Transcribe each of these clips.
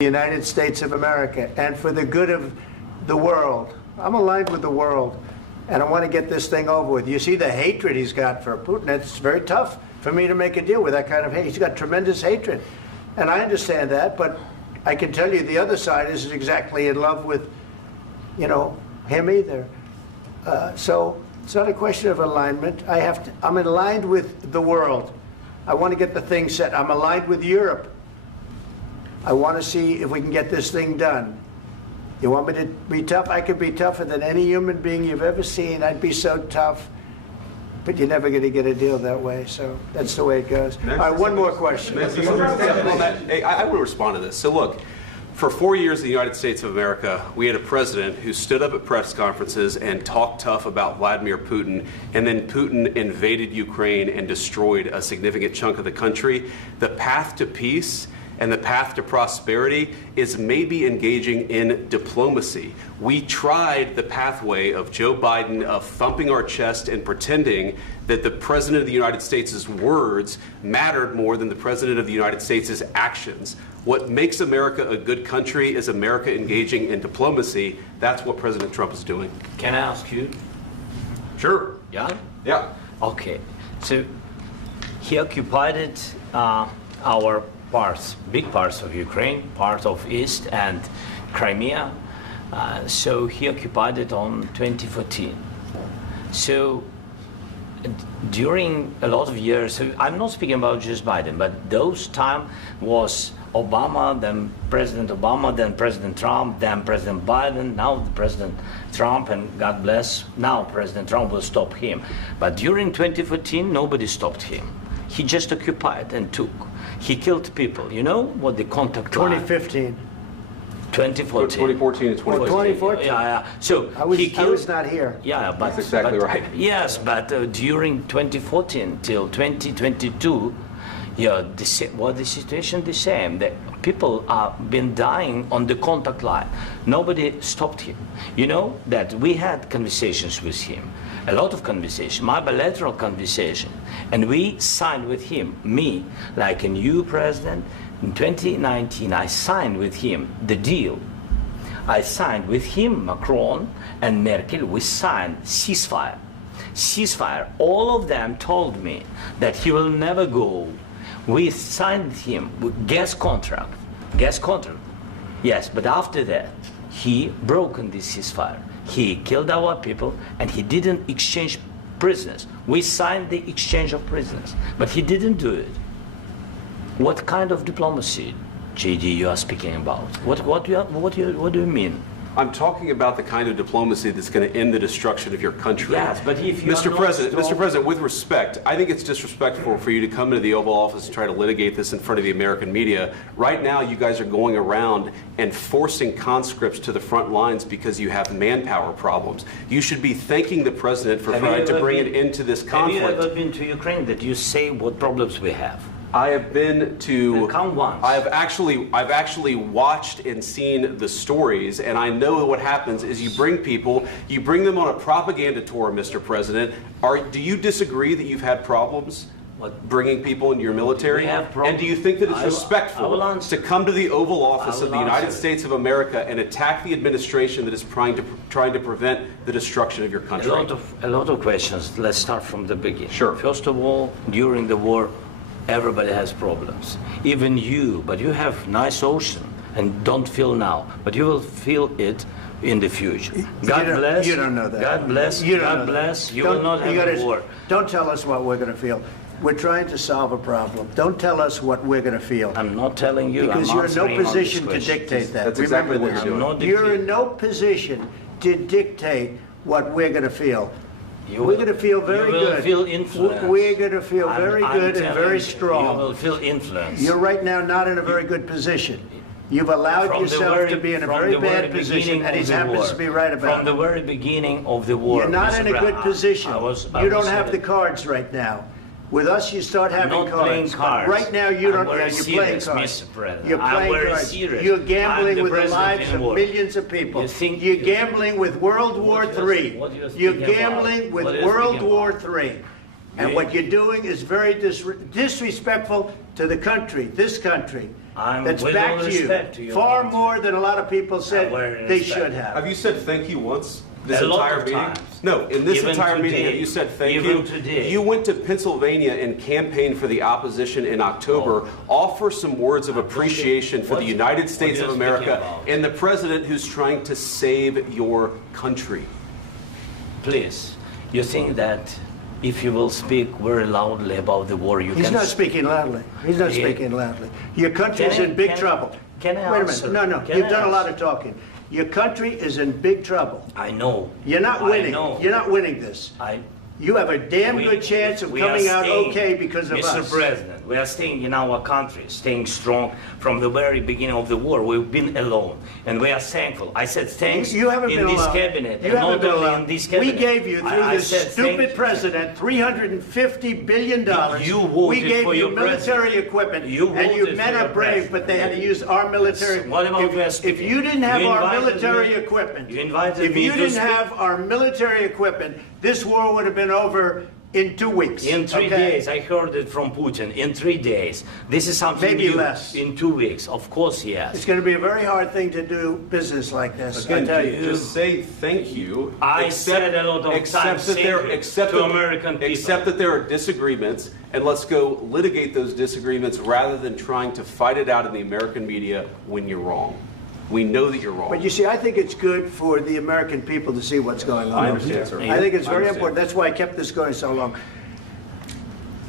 the United States of America and for the good of the world. I'm aligned with the world, and I want to get this thing over with. You see the hatred he's got for Putin. It's very tough for me to make a deal with that kind of hate. He's got tremendous hatred, and I understand that, but I can tell you the other side isn't exactly in love with, you know, him either. So it's not a question of alignment. I'm aligned with the world. I want to get the thing set. I'm aligned with Europe. I want to see if we can get this thing done. You want me to be tough? I could be tougher than any human being you've ever seen. I'd be so tough. But you're never going to get a deal that way. So that's the way it goes. All right, one more question. Hey, I will respond to this. So look, for 4 years in the United States of America, we had a president who stood up at press conferences and talked tough about Vladimir Putin, and then Putin invaded Ukraine and destroyed a significant chunk of the country. The path to peace and the path to prosperity is maybe engaging in diplomacy. We tried the pathway of Joe Biden of thumping our chest and pretending that the President of the United States' words mattered more than the President of the United States' actions. What makes America a good country is America engaging in diplomacy. That's what President Trump is doing. Can I ask you? Sure. Yeah? Yeah. Okay. So he occupied our parts, big parts of Ukraine, part of East and Crimea. So he occupied it on 2014. So during a lot of years, so I'm not speaking about just Biden, but those time was Obama, then President Obama, then President Trump, then President Biden, now President Trump, and God bless, now President Trump will stop him. But during 2014, nobody stopped him. He just occupied and took. He killed people. You know what the contact line? 2015. 2014 2014. and 2014. 2014. Yeah. So I was not here. Yeah, but That's exactly right. Yes, but during 2014 till 2022, yeah, the situation the same. The people have been dying on the contact line. Nobody stopped him. You know that we had conversations with him, a lot of conversation, my bilateral conversation, and we signed with him, me, like a new president. In 2019, I signed with him the deal. I signed with him, Macron and Merkel, we signed ceasefire. Ceasefire. All of them told me that he will never go. We signed with him with gas contract. Gas contract. Yes, but after that, he broken this ceasefire. He killed our people and he didn't exchange prisoners. We signed the exchange of prisoners, but he didn't do it. What kind of diplomacy, JD, you are speaking about? What do you mean? I'm talking about the kind of diplomacy that's going to end the destruction of your country. Yes, but if you Mr. President, with respect, I think it's disrespectful for you to come into the Oval Office and try to litigate this in front of the American media. Right now, you guys are going around and forcing conscripts to the front lines because you have manpower problems. You should be thanking the President for trying to bring an end to this conflict. Have you ever been to Ukraine that you say what problems we have? I have been to. Come once. I've actually watched and seen the stories, and I know what happens is you bring them on a propaganda tour, Mr. President. Do you disagree that you've had problems bringing people into your military? And do you think that it's respectful to come to the Oval Office of the United States of America and attack the administration that is trying to prevent the destruction of your country? A lot of questions. Let's start from the beginning. Sure. First of all, during the war, everybody has problems, even you, but you have nice ocean and don't feel now, but you will feel it in the future. God bless. You don't know that. God bless. You God bless. You will not have a war. Don't tell us what we're going to feel. We're trying to solve a problem. Don't tell us what we're going to feel. I'm not telling you. Because you're in no position to dictate that. That's exactly what you're doing. You're in no position to dictate what we're going to feel. We're going to feel very good. You will feel influence. We're going to feel very good and very strong. You will feel influence. You're right now not in a very good position. You've allowed yourself to be in a very bad position, and he happens to be right about it. From the very beginning of the war. You're not in a good position. You don't have the cards right now. With us, you start having cards. Playing cards. Right now, you don't. You're playing cards. You're playing cards. You're gambling with the lives of millions of people. You're gambling with World War III. You're gambling with World War III. And what you're doing is very disrespectful to the country, this country. That's back to you. Far more than a lot of people said they should have. Have you said thank you once? This A lot entire of meeting? times. No, in this Even entire meeting, today. have you said thank Even you? today. You went to Pennsylvania and campaigned for the opposition in October. Offer some words of appreciation for the United States of you're America speaking about. and the president who's trying to save your country. Please, you think that if you will speak very loudly about the war, you He's can... not speaking loudly. He's not Yeah. speaking loudly. Your country is Can I- in big can- trouble. can I Wait a answer? minute. No, Can you've I done a lot answer? of talking. Your country is in big trouble. I know. You're not I winning. know. You're not winning this. You have a damn good chance of we are coming out staying, okay because of Mr. us. President, we are staying in our country, staying strong from the very beginning of the war. We've been alone, and we are thankful. I said thanks You haven't in been this alone. cabinet, You and haven't not been only alone. in this We cabinet. gave you, through I this said stupid president, $350 billion. You voted we gave for you your military president. equipment, You and you voted men for are your brave, president. but they had to use our military. What about West If you didn't have our military equipment, You invited if me you to didn't speak. have our military equipment, this war would have been over in 2 weeks. In 3 okay? days, I heard it from Putin. In 3 days, this is something Maybe new. less. In 2 weeks, of course, yes. It's going to be a very hard thing to do business like this. I Again, tell you. just say thank you. I said a lot of times thank you to American people. Accept that there are disagreements, and let's go litigate those disagreements rather than trying to fight it out in the American media when you're wrong. We know that you're wrong. But you see, I think it's good for the American people to see what's going on. I understand, sir. I think it's I very understand. important. That's why I kept this going so long.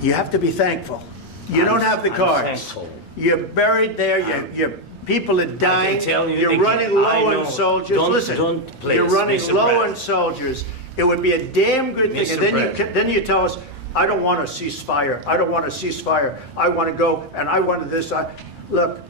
You have to be thankful. You don't have the I'm cards. thankful. You're buried there. Your people are dying. tell you You're again, running I low know. on soldiers. Don't- Listen, don't, please, you're running Mr. low President. on soldiers. It would be a damn good thing. Mr. And President. then you tell us, I don't want a ceasefire. I don't want a ceasefire. I want to go and I want this. Look,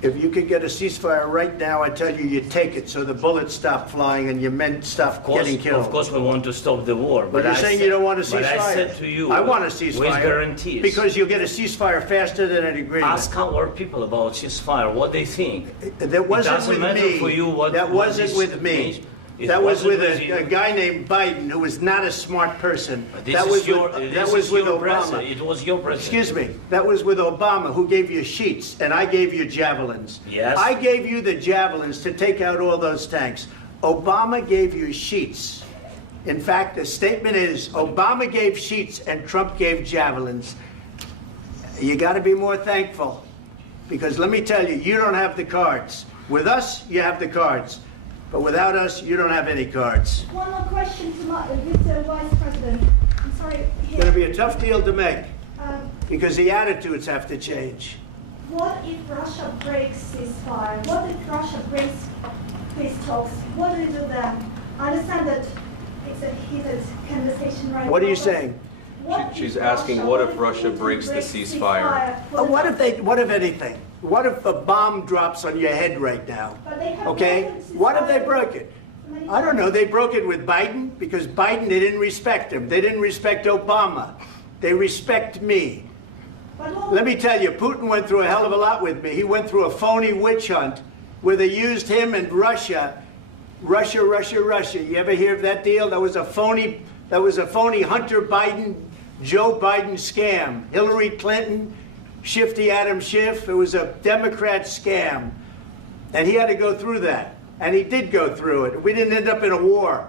if you could get a ceasefire right now, I tell you, you take it so the bullets stop flying and your men stop getting killed. Of course, we want to stop the war. But you're saying you don't want a ceasefire. But I said to you, I want a ceasefire. with guarantees. Because you'll get a ceasefire faster than an agreement. Ask our people about ceasefire, what they think. That wasn't doesn't with matter me. for you what- That what wasn't this with me. means. It That was wasn't with with you. a guy named Biden who was not a smart person. This That is was your, with, this that was is with your Obama. president. It was your president. Excuse me. That was with Obama, who gave you sheets, and I gave you javelins. Yes. I gave you the javelins to take out all those tanks. Obama gave you sheets. In fact, the statement is Obama gave sheets and Trump gave javelins. You got to be more thankful, because let me tell you, you don't have the cards. With us, you have the cards. But without us, you don't have any cards. One more question to Mr. Vice President. I'm sorry. It's going to be a tough deal to make, Um, because the attitudes have to change. what if Russia breaks ceasefire? What if Russia breaks peace talks? What do you do then? I understand that it's a heated conversation right now. What are you but saying? what She's if asking, what if Russia Putin breaks the breaks ceasefire? What if anything? What if a bomb drops on your head right now? But they have Okay? broken What if they ceasefire broke it? many I don't know. They broke it with Biden, because Biden, they didn't respect him. They didn't respect Obama. They respect me. But what- Let me tell you, Putin went through a hell of a lot with me. He went through a phony witch hunt where they used him and Russia. Russia. You ever hear of that deal? That was a phony Hunter Biden, Joe Biden scam. Hillary Clinton, Shifty Adam Schiff. It was a Democrat scam. And he had to go through that. And he did go through it. We didn't end up in a war.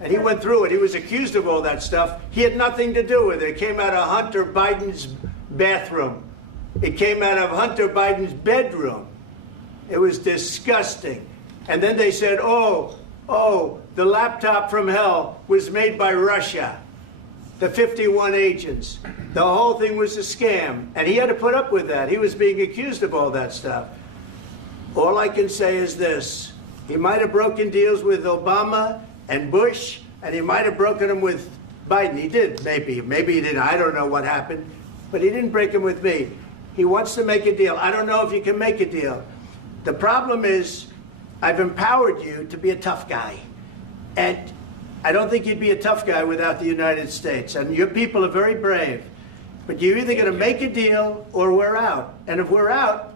And he went through it. He was accused of all that stuff. He had nothing to do with it. It came out of Hunter Biden's bathroom. It came out of Hunter Biden's bedroom. It was disgusting. And then they said, oh, the laptop from hell was made by Russia. The 51 agents. The whole thing was a scam. And he had to put up with that. He was being accused of all that stuff. All I can say is this. He might have broken deals with Obama and Bush, and he might have broken them with Biden. He did, maybe. Maybe he didn't. I don't know what happened. But he didn't break them with me. He wants to make a deal. I don't know if you can make a deal. The problem is, I've empowered you to be a tough guy. And I don't think you'd be a tough guy without the United States. And your people are very brave. But you're either going to make a deal or we're out. And if we're out,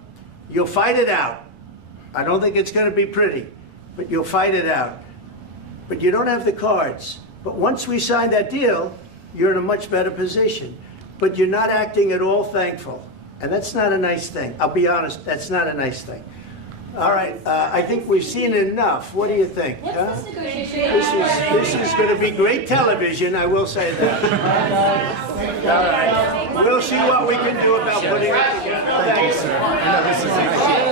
you'll fight it out. I don't think it's going to be pretty, but you'll fight it out. But you don't have the cards. But once we sign that deal, you're in a much better position. But you're not acting at all thankful. And that's not a nice thing. I'll be honest, that's not a nice thing. All right, I think we've seen enough. What do you think? Huh? This is going to be great television, I will say that. All right. We'll see what we can do about putting it together. Thank you, sir.